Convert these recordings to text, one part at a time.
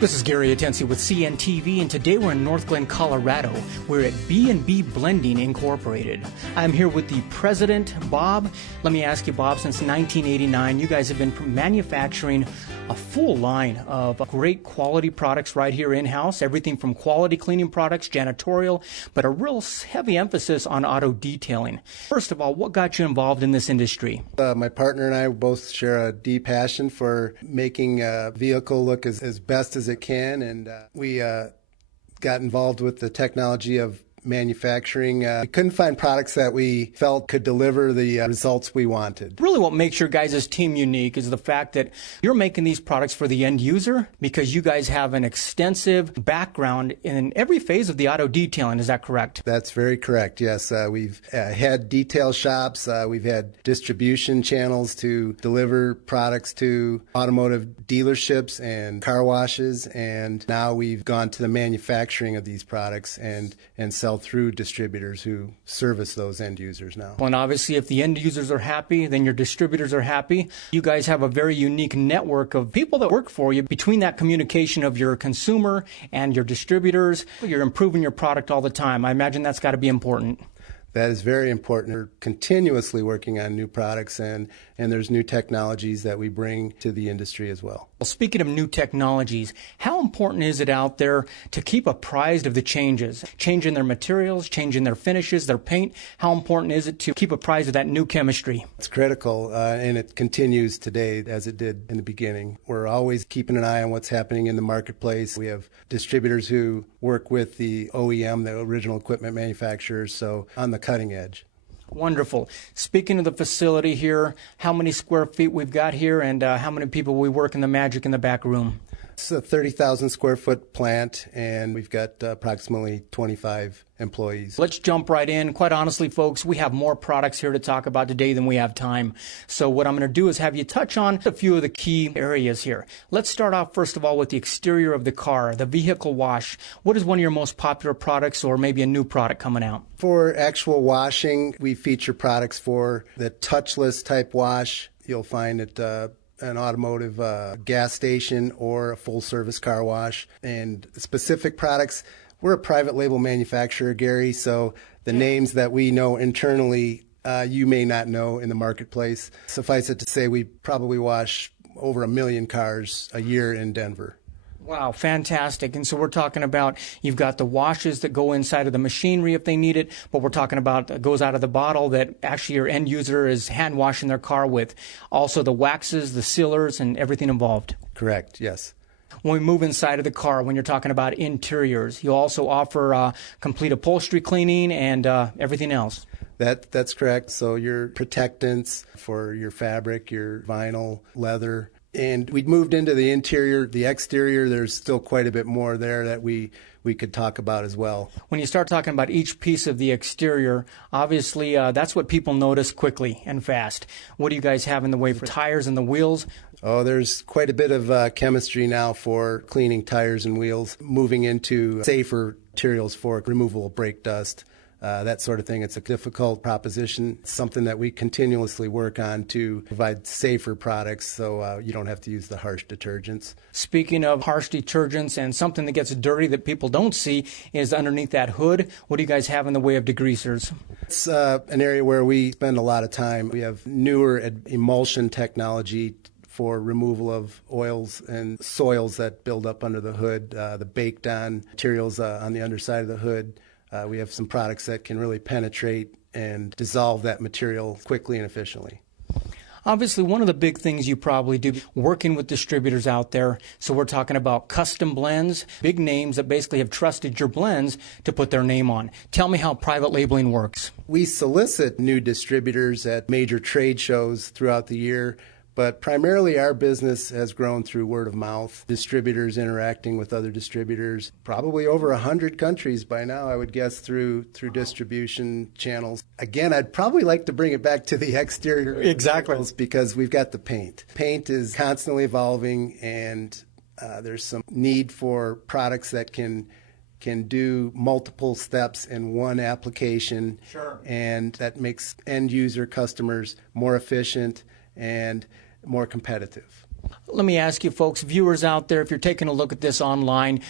This is Gary Atensi with CNTV, and today we're in North Glen, Colorado. We're at BBBlending Incorporated. I'm here with the president, Bob. Let me ask you, Bob, since 1989, you guys have been manufacturing a full line of great quality products right here in-house, everything from quality cleaning products, janitorial, but a real heavy emphasis on auto detailing. First of all, what got you involved in this industry? My partner and I both share a deep passion for making a vehicle look as best as it can, and we got involved with the technology of manufacturing. We couldn't find products that we felt could deliver the results we wanted. Really what makes your guys' team unique is the fact that you're making these products for the end user because you guys have an extensive background in every phase of the auto detailing. Is that correct? That's very correct, yes. We've had detail shops, we've had distribution channels to deliver products to automotive dealerships and car washes, and now we've gone to the manufacturing of these products and sell through distributors who service those end users now. Well, and obviously if the end users are happy, then your distributors are happy. You guys have a very unique network of people that work for you. Between that communication of your consumer and your distributors, you're improving your product all the time. I imagine that's got to be important. That is very important. We're continuously working on new products, and there's new technologies that we bring to the industry as well. Well, speaking of new technologies, how important is it out there to keep apprised of the changes? Changing their materials, changing their finishes, their paint. How important is it to keep apprised of that new chemistry? It's critical, and it continues today as it did in the beginning. We're always keeping an eye on what's happening in the marketplace. We have distributors who work with the OEM, the original equipment manufacturers, so on the cutting edge. Wonderful. Speaking of the facility here, how many square feet we've got here, and how many people we work in the magic in the back room? It's a 30,000 square foot plant, and we've got approximately 25 employees. Let's jump right in. Quite honestly, folks, we have more products here to talk about today than we have time. So what I'm going to do is have you touch on a few of the key areas here. Let's start off, first of all, with the exterior of the car, the vehicle wash. What is one of your most popular products, or maybe a new product coming out? For actual washing, we feature products for the touchless type wash. You'll find it an automotive gas station or a full-service car wash. And specific products, we're a private label manufacturer, Gary, so the names that we know internally, you may not know in the marketplace. Suffice it to say, we probably wash over 1 million cars a year in Denver. Wow, fantastic. And so we're talking about, you've got the washes that go inside of the machinery if they need it, but we're talking about goes out of the bottle that actually your end user is hand washing their car with. Also the waxes, the sealers, and everything involved. Correct, yes. When we move inside of the car, when you're talking about interiors, you also offer complete upholstery cleaning and everything else. That's correct. So your protectants for your fabric, your vinyl, leather. And we moved into the interior, the exterior. There's still quite a bit more there that we could talk about as well. When you start talking about each piece of the exterior, obviously that's what people notice quickly and fast. What do you guys have in the way for tires and the wheels? Oh, there's quite a bit of chemistry now for cleaning tires and wheels, moving into safer materials for removal of brake dust. That sort of thing. It's a difficult proposition. It's something that we continuously work on to provide safer products so you don't have to use the harsh detergents. Speaking of harsh detergents, and something that gets dirty that people don't see is underneath that hood. What do you guys have in the way of degreasers? It's an area where we spend a lot of time. We have newer emulsion technology for removal of oils and soils that build up under the hood, the baked-on materials on the underside of the hood. We have some products that can really penetrate and dissolve that material quickly and efficiently. Obviously, one of the big things you probably do, working with distributors out there, so we're talking about custom blends, big names that basically have trusted your blends to put their name on. Tell me how private labeling works. We solicit new distributors at major trade shows throughout the year. But primarily our business has grown through word of mouth, distributors interacting with other distributors, probably over 100 countries by now, I would guess, through distribution channels. Again, I'd probably like to bring it back to the exterior. Exactly. Because we've got the paint. Paint is constantly evolving, and there's some need for products that can do multiple steps in one application. Sure. And that makes end user customers more efficient and more competitive. Let me ask you folks, viewers out there, if you're taking a look at this online,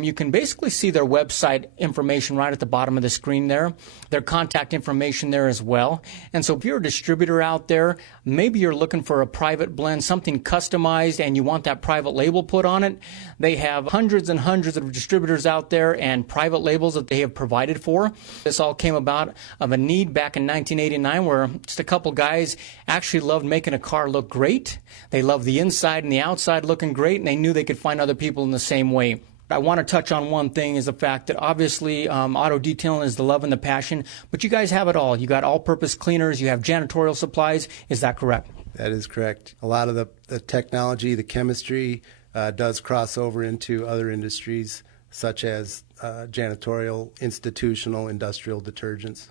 you can basically see their website information right at the bottom of the screen there, their contact information there as well. And so if you're a distributor out there, maybe you're looking for a private blend, something customized, and you want that private label put on it, they have hundreds and hundreds of distributors out there and private labels that they have provided for. This all came about of a need back in 1989 where just a couple guys actually loved making a car look great. They loved the inside and the outside looking great, and they knew they could find other people in the same way. I want to touch on one thing is the fact that obviously auto detailing is the love and the passion, but you guys have it all. You got all-purpose cleaners, you have janitorial supplies. Is that correct? That is correct. A lot of the technology, the chemistry does cross over into other industries such as janitorial, institutional, industrial detergents.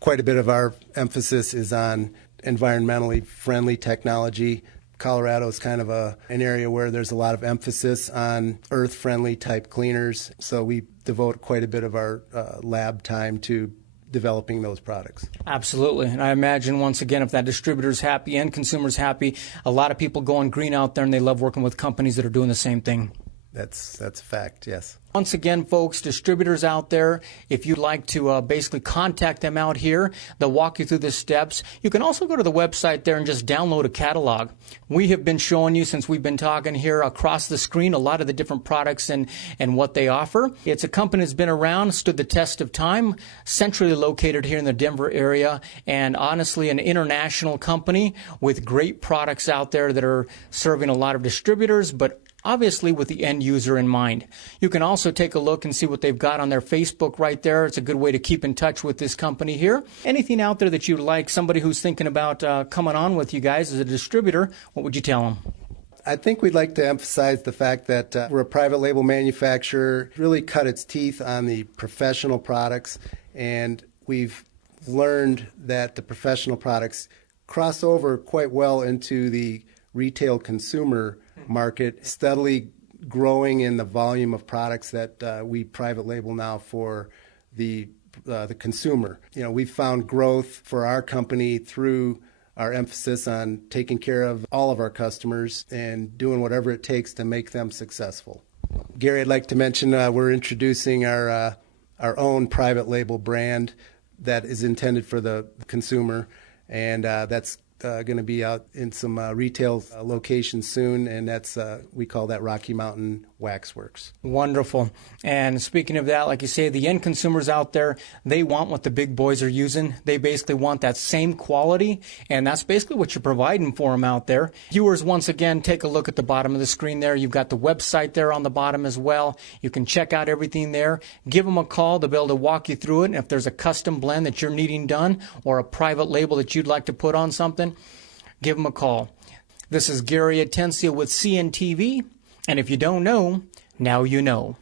Quite a bit of our emphasis is on environmentally friendly technology. Colorado is kind of an area where there's a lot of emphasis on earth-friendly type cleaners, so we devote quite a bit of our lab time to developing those products. Absolutely. And I imagine, once again, if that distributor's happy and consumer's happy, a lot of people going green out there, and they love working with companies that are doing the same thing. That's a fact, yes. Once again, folks, distributors out there, if you'd like to basically contact them out here, they'll walk you through the steps. You can also go to the website there and just download a catalog. We have been showing you, since we've been talking here across the screen, a lot of the different products and what they offer. It's a company that's been around, stood the test of time, centrally located here in the Denver area, and honestly an international company with great products out there that are serving a lot of distributors, but obviously with the end user in mind. You can also take a look and see what they've got on their Facebook right there. It's a good way to keep in touch with this company here. Anything out there that you'd like, somebody who's thinking about coming on with you guys as a distributor, what would you tell them? I think we'd like to emphasize the fact that we're a private label manufacturer, really cut its teeth on the professional products, and we've learned that the professional products cross over quite well into the retail consumer market, steadily growing in the volume of products that we private label now for the consumer. You know, we've found growth for our company through our emphasis on taking care of all of our customers and doing whatever it takes to make them successful. Gary, I'd like to mention we're introducing our own private label brand that is intended for the consumer, and that's going to be out in some retail locations soon, and that's we call that Rocky Mountain Waxworks. Wonderful. And speaking of that, like you say, the end consumers out there, they want what the big boys are using. They basically want that same quality, and that's basically what you're providing for them out there. Viewers, once again, take a look at the bottom of the screen there. You've got the website there on the bottom as well. You can check out everything there. Give them a call. They'll be able to walk you through it. And if there's a custom blend that you're needing done or a private label that you'd like to put on something, give them a call. This is Gary Atencio with CNTV, and if you don't know, now you know.